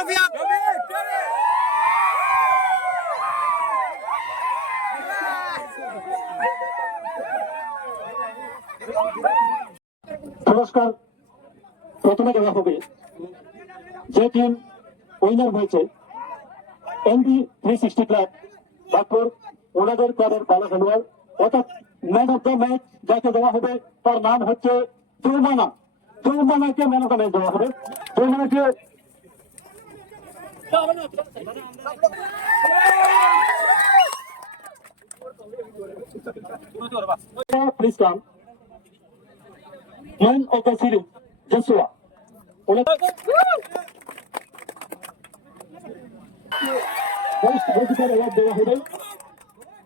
Up! পুরস্কার প্রথমে দেওয়া হবে। যে টিম উইনার হয়েছে NB three sixty club Bagpur ওনাদের ক্লাবের ভালো খেলোয়াড়। অর্থাৎ ম্যান অফ দ্য ম্যাচ যাকে দেওয়া হবে, তার নাম হচ্ছে চৌমানা চৌমানাকে ম্যান অফ দ্য ম্যাচ দেওয়া হবে। চৌমানাকে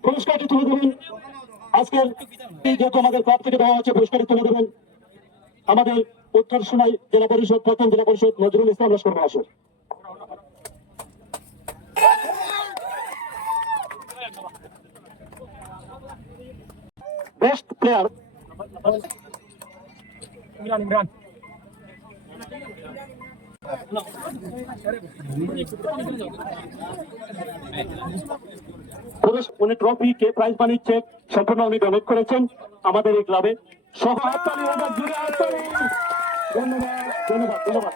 পুরস্কারটি তুলে দেবেন। আজকের যেহেতু আমাদের ক্লাব থেকে দেওয়া হচ্ছে পুরস্কারটি তুলে দেবেন। আমাদের উত্তর সোনাই জেলা পরিষদ, প্রথম জেলা পরিষদ নজরুল ইসলাম লস্কর মহাশয় বেস্ট প্লেয়ার ইমরান ইমরান পুরুষ উনি ট্রফি কে প্রাইজ মানি চেক সম্পূর্ণ উনি ডোনেট করেছেন আমাদের এই ক্লাবে সহ। ধন্যবাদ ধন্যবাদ ধন্যবাদ।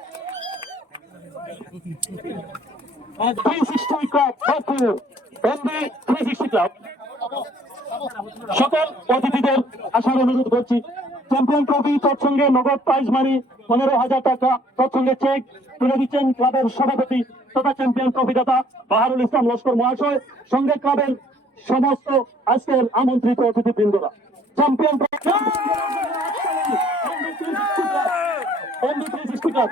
MB three sixty club. সকল অতিথিদের আসার অনুরোধ করছি। চ্যাম্পিয়ন ট্রফি তৎসঙ্গে নগদ প্রাইজ মানি পনেরো হাজার টাকা। তৎসঙ্গে চেক তুলে দিচ্ছেন ক্লাবের সভাপতি তথা চ্যাম্পিয়ন ট্রফি দাতা বাহারুল ইসলাম লস্কর মহাশয়। সঙ্গে ক্লাবের সমস্ত আজকের আমন্ত্রিত অতিথিবৃন্দরা। Champion club.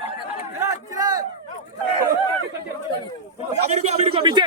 আমেরিকা আমেরিকা বিজে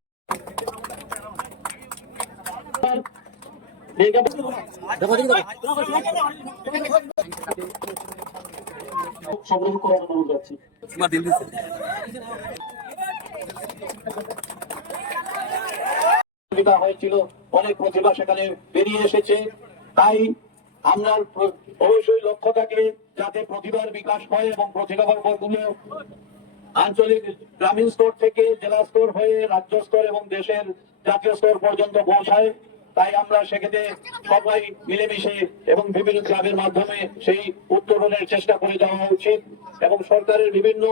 হয়েছিল অনেক প্রতিভা সেখানে বেরিয়ে এসেছে তাই আমরা অবশ্যই লক্ষ্য থাকে যাতে প্রতিভার বিকাশ হয় এবং প্রতিভাগুলো আঞ্চলিক গ্রামীণ স্তর থেকে জেলা স্তর হয়ে রাজ্য স্তর এবং দেশের জাতীয় স্তর পর্যন্ত পৌঁছায়। তাই আমরা সেক্ষেত্রে সবাই মিলেমিশে এবং বিভিন্ন ক্লাবের মাধ্যমে সেই উত্তরণের চেষ্টা করে যাওয়া উচিত এবং সরকারের বিভিন্ন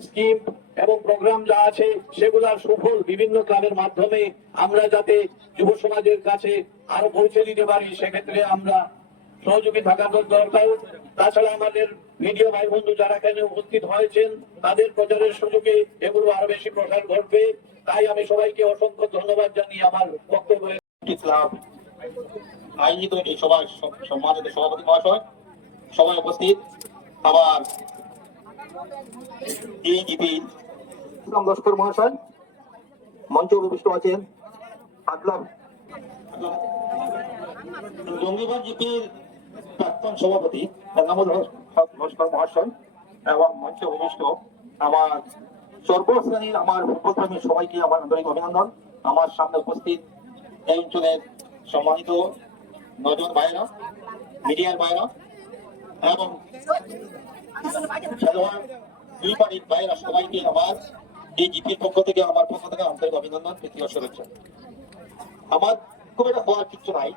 স্কিম এবং প্রোগ্রাম যা আছে সেগুলার সুফল বিভিন্ন ক্লাবের মাধ্যমে আমরা যাতে যুব সমাজের কাছে আরও পৌঁছে দিতে পারি, সেক্ষেত্রে আমরা সহযোগী থাকা দরকার। তাছাড়া আমাদের মিডিয়া ভাই বন্ধু যারা এখানে উপস্থিত হয়েছেন, তাদের প্রচারের সুযোগে এগুলো আরও বেশি প্রসার ঘটবে। তাই আমি সবাইকে অসংখ্য ধন্যবাদ জানিয়ে আমার বক্তব্য ক্লাব আয়োজিত এই সভায় সম্মানিত সভাপতি মহাশয়। সবাই উপস্থিত। আবার ডিজিপি লস্কর মহাশয় মঞ্চে উপবিষ্ট আছেন আগলাম জঙ্গিবাদ জিপির প্রাক্তন সভাপতি এনামুল লস্কর মহাশয় এবং মঞ্চে উপবিষ্ট আমার সর্বশ্রেণীর আমার ফুটবলপ্রেমী সবাইকে আমার আন্তরিক অভিনন্দন। আমার সামনে উপস্থিত এই অঞ্চলের সম্মানিত নজন ভাইরা মিডিয়ার ভাইরা এবং খেলোয়াড় দুই বাড়ির ভাইরা সবাইকে আমার এই জিপির পক্ষ থেকে, আমার পক্ষ থেকে আন্তরিক অভিনন্দন তৃতীয় শুভেচ্ছা। আমার খুব একটা হওয়ার কিছু নাই।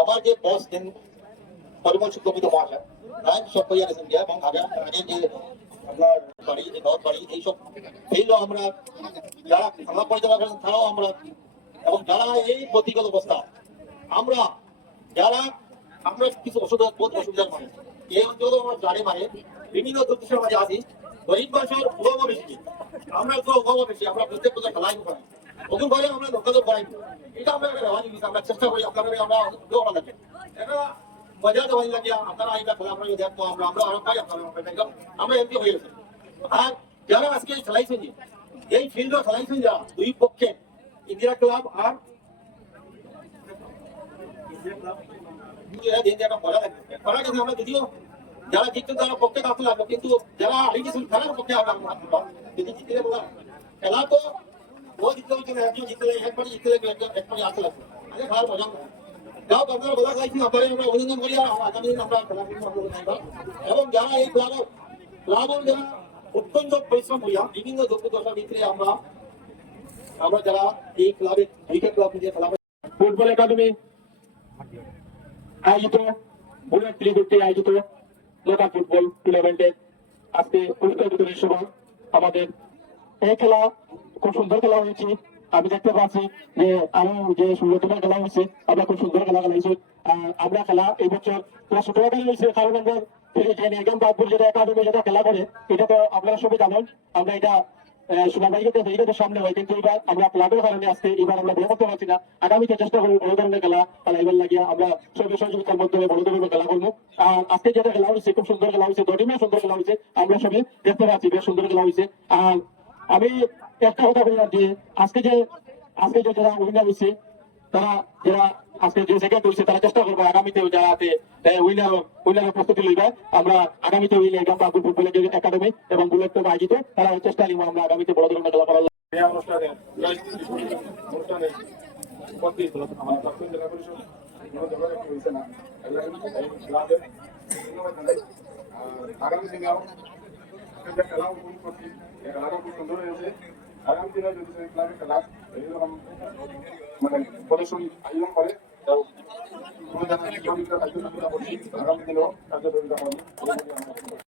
আমার যে বস দিন পরিমল সুপ্রমিত মহাশয় রায় সব এবং আগে যে আপনার বাড়ি নদ বাড়ি, এইসব, এইগুলো আমরা যারা খেলা পরিচালনা করেন, তারাও আমরা এবং যারা এই প্রতিকূল অবস্থা, আমরা যারা, আমরা কিছু অসুবিধা অসুবিধার মানে এই অঞ্চলে আমরা জানি মানে বিভিন্ন দুর্দশার মাঝে আছি, গরিব মানুষের অভাব বেশি। আমরা একটু অভাব বেশি, আমরা প্রত্যেক কোথাও খেলাই করি। ওগুলো ঘরে আমরা লোকাল করাই এটা আমরা নিয়েছি আমরা চেষ্টা করি, আপনারা আমরা লাগে। এটা মজা লাগে, আপনারা এইটা খেলা আমরা দেখব আমরা আমরা আরও পাই, আপনারা আমরা এমপি হয়ে গেছি। আর যারা আজকে খেলাইছেন এই ফিল্ডে খেলাইছেন যা দুই পক্ষে ইন্দিরা ক্লাব আর আমরা যদিও যারা জিততো তারা পক্ষে কাছে লাগল কিন্তু যারা হারিয়ে গেছেন খেলার পক্ষে জিতলে খেলা তো ও হচ্ছে একজন জিতলে একবারই জিতলে আমরা অভিনন্দন করি আর আগামী দিন আমরা খেলা। এবং যারা এই ক্লাবের ক্লাবের যারা অত্যন্ত পরিশ্রম করিয়া বিভিন্ন দুঃখ দশার ভিতরে আমরা আমরা যারা এই ক্লাবে দুইটা ক্লাব নিয়ে ফুটবল একাডেমি আয়োজিত আয়োজিত লোকাল ফুটবল আজকে আমাদের এই খেলা খুব সুন্দর খেলা হয়েছে। আমি দেখতে পাচ্ছি যে আরও যে সুন্দর খেলা হয়েছে, আমরা খুব সুন্দর খেলা খেলাইছি আমরা খেলা এই বছর পুরো ছোট খেলা হয়েছে, কারণ যেটা একাডেমি যেটা খেলা করে, এটা তো আপনারা সবাই জানেন। আমরা এটা সোনাবাড়িতে এইটাতে সামনে হয়, কিন্তু এবার আমরা ক্লাবের কারণে আজকে এবার আমরা বড় করতে পারছি না। আগামীতে চেষ্টা করব বড় ধরনের খেলা খেলাইবার লাগিয়া আমরা সবাই সহযোগিতার মাধ্যমে বড় ধরনের খেলা করব। আর আজকে যেটা খেলা হয়েছে, খুব সুন্দর খেলা হয়েছে দরিমে সুন্দর খেলা হয়েছে, আমরা সবাই দেখতে পাচ্ছি বেশ সুন্দর খেলা হয়েছে। আর আমি একটা কথা বললাম যে, আজকে যে আজকে যে যারা উইনার হয়েছে তারা যারা আজকে যে তারা চেষ্টা করব আগামীতেও যারা আছে আমরা আগামীতে উইলে গাম্বা এবং ক্লাব আগামী খুব সুন্দর হয়েছে। দিনে যদি সেই ক্লাবের খেলা এইরকম মানে প্রদর্শন আয়োজন করে আগামী দিনেও কার্যসূচিতা করব